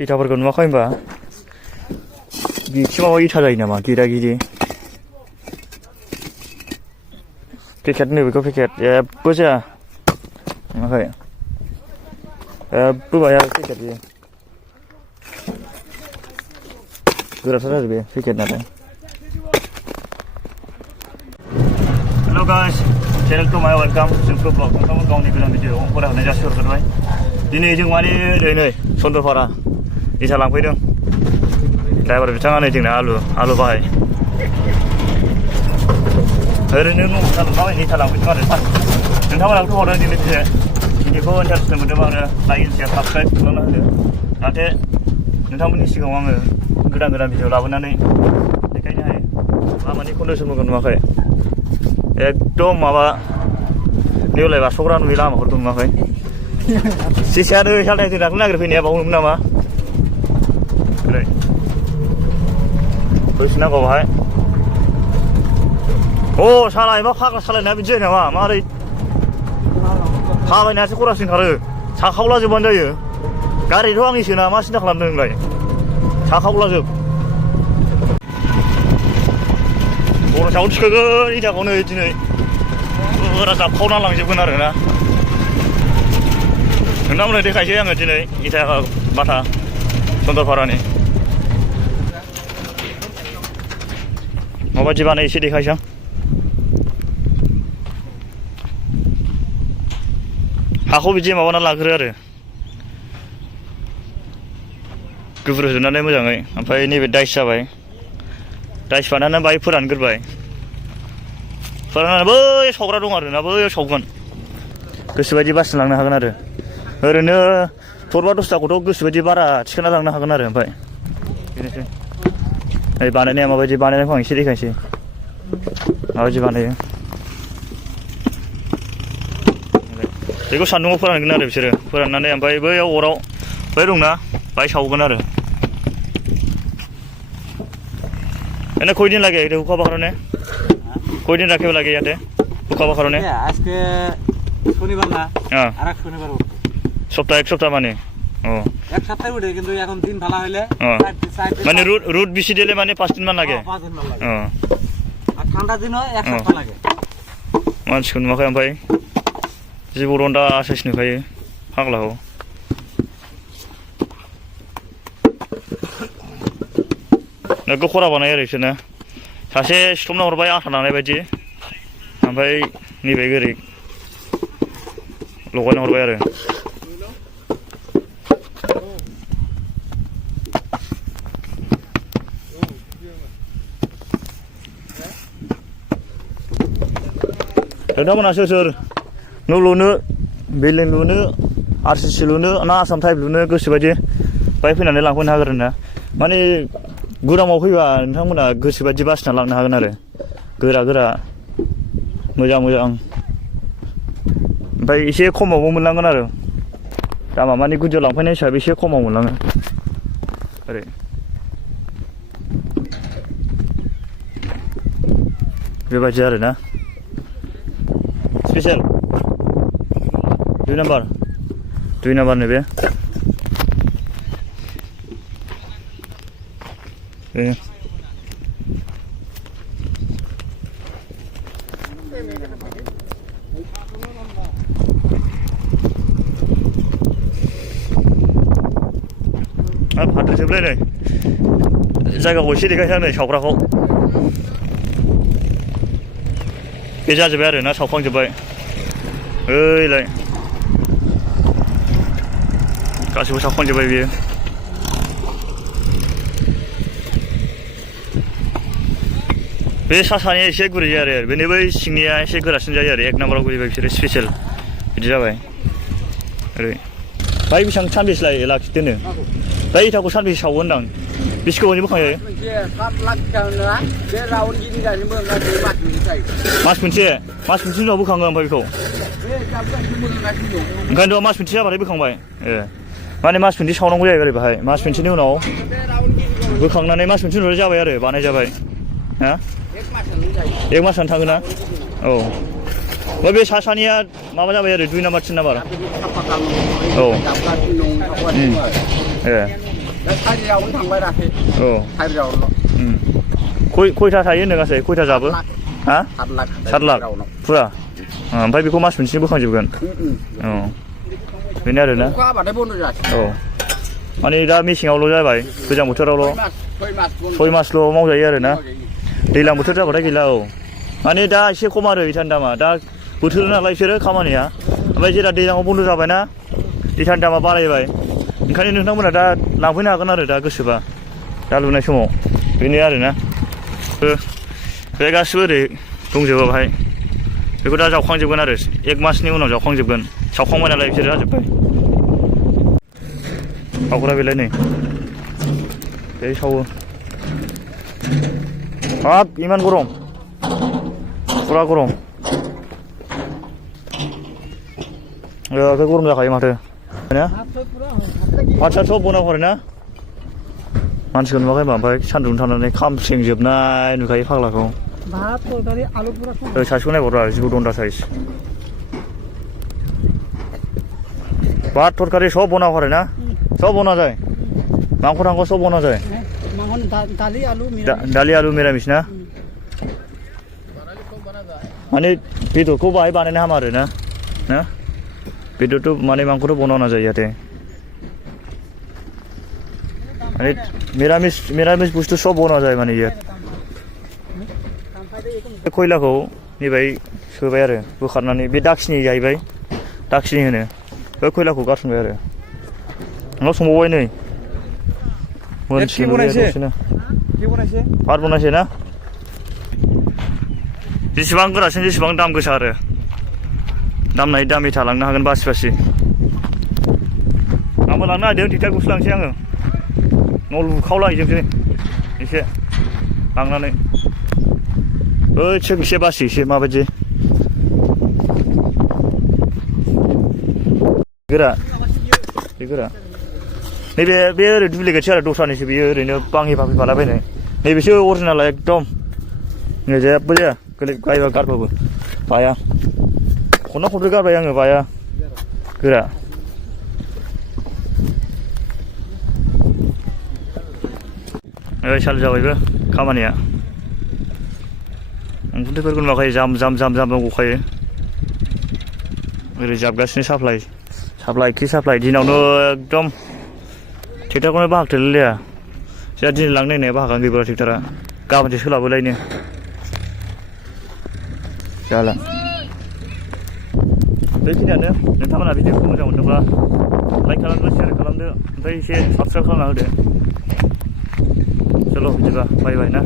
इथाफोरखौ नुवाखै होनबा बिथिङाव इथा जायो नामा गिदा गिदि पेकेट होनो बेखौ पेकेट जेबो जाया नुवाखै जेबो बाया पेकेट बेयो गोराथार आरो बे पेकेट नालाय हेल' गाइस चेनेल टु माय वेलकाम जोंखौ ब्लग नोंथांमोन गावनि गोदान भिडिअ फरायहरनाय जासिहरग्रोबाय दिनै जों माने ओरै चन्द्रपारा इथा लांफैदों ड्राइभार बिथाङा नै जोंना आलु बाहाय ओरैनो न'आव लांबाय इथा लांफैदों आरो नोंथांमोनाबोथ' हरदों दिनै भिडिअखौ इन्टारेस्ट मोनदोंबा आङो लाइक एन्ड शेयार साबस्क्राइब खालामना होदो जाहाथे नोंथांमोननि सिगाङाव आङो गोदान भिडिअ लाबोनानै देखायनो हायो लामानि कन्डिसनफोरखौ नुवाखै एकदम माबा नेवलाय बारस'ग्रा नुयो लामाफोरखौ नुवाखै सिसेयानो सालथायजों दाख्लै नागिरफैनाया बावनोमोन नामा ओरै होसिनांगौ बाहाय अ सालाय मा फाग्ला सालायनाया बिदि जायो नामा मारै थाबायनायासो खरासिन खारो साखावलाजोबबानो जायो गारिथ' आंनिसोना मा सिन्था खालामदों नोंलाय साखावलाजोब खरसावनो थिखोगोन इथाखौनो दिनै गोरा जाबखावना लांजोबगोन आरो ना नोंथांमोननो देखायसै आङो दिनै इथा बाथा चन्द्रपारानि माबायदि बानायो एसे देखायसै आं हाखौ बिदि माबाना लाग्रो आरो गोबोर होजोबनानै मोजाङै ओमफ्राय नैबे दाइस जाबाय दाइस बानायनानै बाहाय फोरानग्रोबाय फोराननानै बै सावग्रा दं आरो ना बै सावगोन गोसोबायदि बासिना लांनो हागोन आरो ओरैनो थरबा दसथाखौथ' गोसोबायदि बारा थिखोना लांनो हागोन आरो ओमफ्राय बेनोसै ओइ बानायनाया माबायदि बानायनायखौ आं एसे देखायसै माबायदि बानायो बेखौ सान्दुङाव फोरानगोन आरो बिसोरो फोराननानै ओमफ्राय बैयाव अराव बै दंना बाहाय सावगोन आरो এনে কয়দিন লাগে এটা শুকাবৰ কাৰণে কয়দিন ৰাখিব লাগে ইয়াতে শুকাবৰ কাৰণে আজকে শনিবার না আর এক শনিবার সপ্তাহ এক সপ্তাহ মানে এক সপ্তাহ উঠে কিন্তু এখন দিন ভালো হইলে মানে রোদ বেশি দিলে মানে 5 দিন মান লাগে 5 দিন মান লাগে আর ঠান্ডা দিন হয় এক সপ্তাহ লাগে মানसिखौ नुवाखै ओमफ्राय जिबौरन दा आसाइस नुखायो फाग्लाखौ नोगो खरा बानायो आरो बिसोरनो सासे सिथमना हरबाय आथा नानाय बायदि ओमफ्राय नैबे ओरै लगायना हरबाय आरो नोंथांमोना सोर सोर न' लुनो बिल्डिं लुनो आरसिसि लुनो ना आसाम टाइप लुनो गोसोबायदि बाहाय फैनानै लांफैनो हागोन ना माने गुदामाव फैबा नोंथांमोना गोसोबायदि बासिना लांनो हागोन आरो गोरा गोरा मोजां मोजां ओमफ्राय एसे खमावबो मोनलांगोन आरो दामा माने गुदियाव लांफैनाय हिसाबै एसे खमाव मोनलाङो ओरै बेबायदि आरो ना स्पेसियेल 2 नाम्बार नैबे फाथोजोबलाय नै जायगाखौ एसे देखायसां नै सावग्राखौ बे जाजोब्बाय आरो ना सावखांजोब्बाय ओइलाय गासिबो सावखांजोब्बाय बियो बे सा सानिया एसे गुरै जायो आरो बेनि बै सिंनिया एसे गोरासिन जायो आरो 1 नाम्बाराव गुरैबाय बिसोरो स्पेसियेल बिदि जाबाय ओरै बाय बेसेबां सानबेसे लाखिदोनो बै इथाखौ सानबेसे सावो होनदां बेसे गोबावनि बोखां जायो मास मोनसे उनाव बोखाङो ओमफ्राय बेखौ ओंखायनोथ' मास मोनसे जाबाथाय बोखांबाय माने मास मोनसे सावनांगौ जायो आरो बाहाय मास मोनसेनि उनाव बोखांनानै मास मोनसे उनाव जाबाय आरो बानाय जाबाय हा 1 मासानो थाङो ना औ ओमफ्राय बे सा सानिया माबा जाबाय आरो 2 नाम्बार 3 नाम्बार औ दा सारियावनो थांबाय दाख्लै औ सारियावल' खयथा थायो होनदों गासै खयथा जाबो हा 7 लाख फुरा ओमफ्राय बेखौ मास मोनसेनि बोखांजोबगोन औ बेनो आरोना अखा हाबाथाय बन्द' जासिगोन औ माने दा मेसेङावल' जाबाय गोजां बोथोरावल' 6 मासल' मावजायो आरोना दैज्लां बोथोर जाबाथाय गैला औ माने दा एसे खम आरो इथानि दामा दा बोथोर नालाय बिसोरो खामानिया ओमफ्राय जेला दैज्लाङाव बन्द' जाबायना इथानि दामा बारायबाय ओंखायनो नोंथांमोना दा लांफैनो हागोन आरो दा गोसोबा दा लुनाय समाव बेनो आरोना बे गासिबो ओरै दंजोबो बाहाय बेखौ दा जावखांजोबगोन आरो 1 मासनि उनाव जावखांजोबगोन सावखांबाय नालाय बिसोरो जाजोब्बाय सावग्रा बेलाय नै बे सावो हाब इमान गरम फुरा गरम गरम जाखायो माथो आदसा सब बनाव हरो ना मानसिखौ नुवाखै होनबा ओमफ्राय सान्दुं थानानै खामस्रेंजोबनाय नुखायो फाग्लाखौ सासेखौ नायहररा जिबौ दन्दा साइज भात तरकारि सब बनाव हरो ना सब बना যায় मांख थांख सब बना যায় दालि आलु मिरामिस ना माने बेदरखौ बाहाय बानायनो हामा आरो ना बेदरथ' माने मांखथ' बनावना जायो जाहाथे माने मिरामिस बुस्थु सब बना जायो माने इयो खयलाखौ नैबाय सोबाय आरो बोखारनानै बे दाखिनि जाहैबाय दाखिनि होनो बे खयलाखौ गारसनबाय आरो उनाव संबावबाय नै भात बनायसै ना जेसेबां गोरासिन जेसेबां दाम गोसा आरो दामनाय दामि थालांनो हागोन बासि बासि आंबो लांनो नागिरदों ट्रेक्टरखौसो लांसै आङो न' लुखावला हैजोबसै एसे लांनानै ओइथिं एसे बासि एसे माबायदि गोरा बे गोरा नैबे ओरै दुप्लिकेटसो आरो दस्रानिसो बेयो ओरैनो बांहि बांहि बालाबायनाय नैबेसो अरिजिनाला एकदम जेबो जाया गायबा गारबाबो बाया खनना खनब्रै गारबाय आङो बाया गोरा सालु जाबायबो खामानिया उखुन्दैफोरखौ नुवाखै जाम गखायो ओरै जाबगासिनो साप्लाइ खि साप्लाइ दिनावनो एकदम ट्रेक्टरखौनो बाहागथोलाया जोंहा दिनै लांनो नायनाया बाहागानो गैबारा ट्रेक्टरा गाबोनसो सोलाबोलायनो जाला बेखिनियानो नोंथांमोना भिडिअखौ मोजां मोनदोंब्ला लाइक खालामदो शेयार खालामदो ओमफ्राय एसे साबसक्राइब खालामना होदो चलो बिदिबा बाय बाय ना